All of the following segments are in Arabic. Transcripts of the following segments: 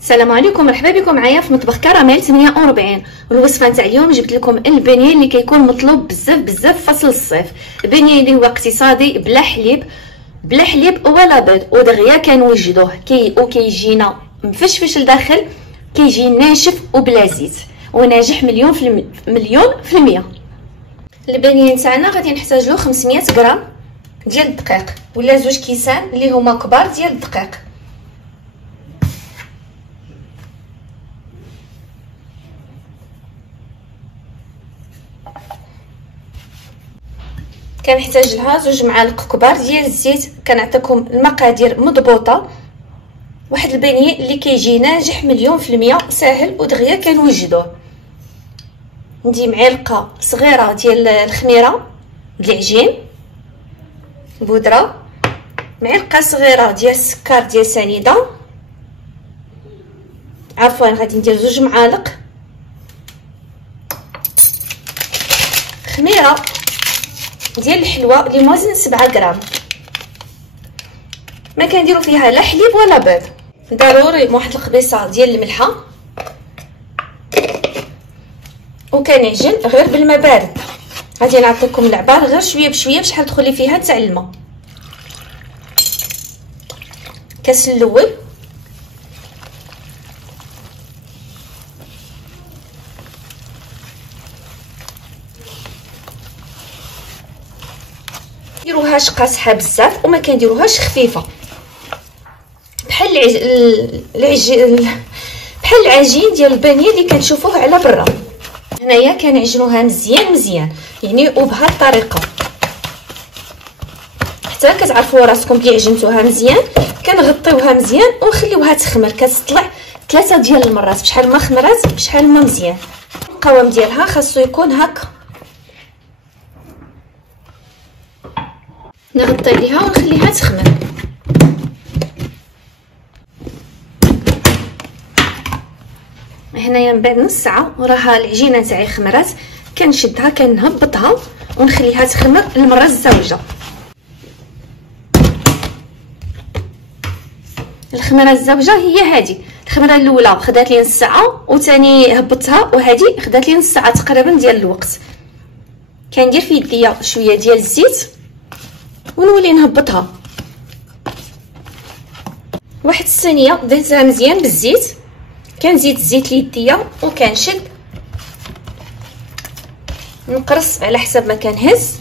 السلام عليكم، مرحبا بكم معايا في مطبخ كراميل 48. والوصفه نتاع اليوم جبت لكم البانيه اللي كيكون مطلوب بزاف في فصل الصيف. البانيه اللي هو اقتصادي بلا حليب ولا بيض، ودغيا كنوجدوه وكيجينا مفشفش لداخل، كيجي ناشف وبلا زيت وناجح مليون في المية. البانيه نتاعنا غادي نحتاج له 500 غرام ديال الدقيق ولا 2 كيسان اللي هما كبار ديال الدقيق. كنحتاج لها 2 معالق كبار ديال الزيت. كنعطيكم المقادير مضبوطه. واحد البانيه اللي كيجي ناجح مليون في المية، ساهل ودغيا كنوجدوه. ندي معلقه صغيره ديال الخميره بالعجين بودره، معلقه صغيره ديال السكر ديال سنيده، عفوا غادي ندير 2 معالق خميره ديال الحلوى اللي موازن 7 غرام. ما كنديروا فيها لا حليب ولا بيض. ضروري واحد القبيصه ديال الملحه، وكنعجن غير بالماء بارد. غادي نعطيكم العبار غير شويه بشويه بشحال تدخلي فيها تاع الماء. كاس الاول ديروهاش قاصحه بزاف وما كنديروهاش خفيفه، بحال العجين ديال البانيه اللي كتشوفوه على برا. هنايا كنعجنوها مزيان يعني وبهذه الطريقه حتى كتعرفوا راسكم كي عجنتوها مزيان. كنغطيوها مزيان ونخليوها تخمر، كتطلع 3 ديال المرات. بشحال ما خمرات بشحال ما مزيان. القوام ديالها خاصو يكون هكا. نغطي عليها ونخليها تخمر. هنايا من بعد نص ساعه وراها العجينه تاعي خمرات، كنشدها كنهبطها ونخليها تخمر المره الزوجه. الخمره الزوجه هي هذه. الخمره الاولى خدات لي نص ساعه وثاني هبطتها، وهذه خدات لي نص ساعه تقريبا ديال الوقت. كندير في يديا شويه ديال الزيت ونولي نهبطها. واحد الصينيه دهنتها مزيان بالزيت، كنزيد الزيت ليديا وكنشد نقرص على حسب ما كنهز،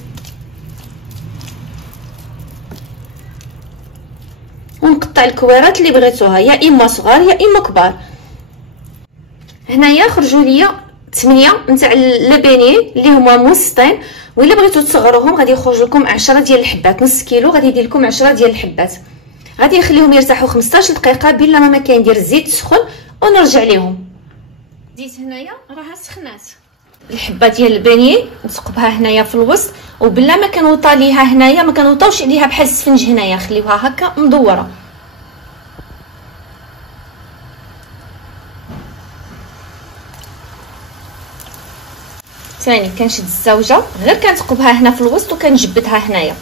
ونقطع الكويرات اللي بغيتوها، يا اما صغار يا اما كبار. هنايا خرجوا ليا 8 نتاع اللبانيه اللي هما موسطين، وإلا بغيتو تصغروهم غادي يخرج لكم 10 ديال الحبات. نص كيلو غادي يدير لكم 10 ديال الحبات. غادي نخليهم يرتاحوا 15 دقيقه بلا ما كندير الزيت سخن ونرجع ليهم. زيت هنايا راها سخنات. الحبه ديال البانيه نثقبها هنايا في الوسط، وبلا ما كنوطى ليها هنايا، ما كنوطاوش عليها بحال السفنج هنايا، خليوها هكا مدوره. ثاني كنشد الزوجه غير كنثقبها هنا في الوسط وكنجبدها هنايا.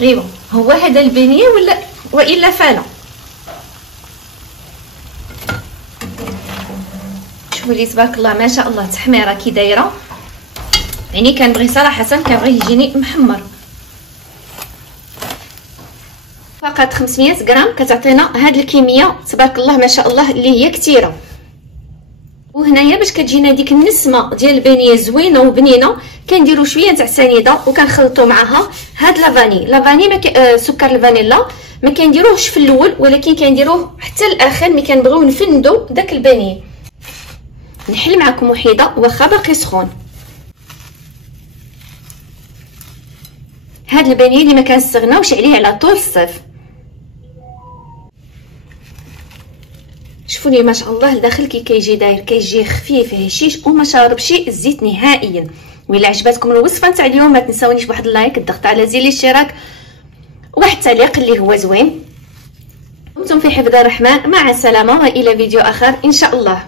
ايوا هو هذا البانيه والا فانا. ولي تبارك الله ما شاء الله تحميره كي دايره، يعني كنبغي صراحه كنبغي يجيني محمر. فقط 500 غرام كتعطينا هاد الكميه تبارك الله ما شاء الله اللي هي كثيره. وهنايا باش كتجينا ديك النسمه ديال البانيه زوينه وبنينه، كنديروا شويه تاع سنيده وكنخلطوا معها هاد لافاني سكر الفانيلا. ما كنديروهش في الاول ولكن كنديروه حتى الاخر ملي كنبغيو نفندو داك البانيه. نحل معكم وحيده واخا باقي سخون. هاد البانيه اللي ما كنستغناوش عليه على طول الصيف. شوفوا لي ما شاء الله لداخل كي كيجي داير، كيجي خفيف هشيش وما شاربش الزيت نهائيا. وإلا عجبتكم الوصفه نتاع اليوم ما تنساونيش بواحد اللايك، الضغط على زر الاشتراك، وواحد التعليق اللي هو زوين. دمتم في حفظ الرحمن، مع السلامه والى فيديو اخر ان شاء الله.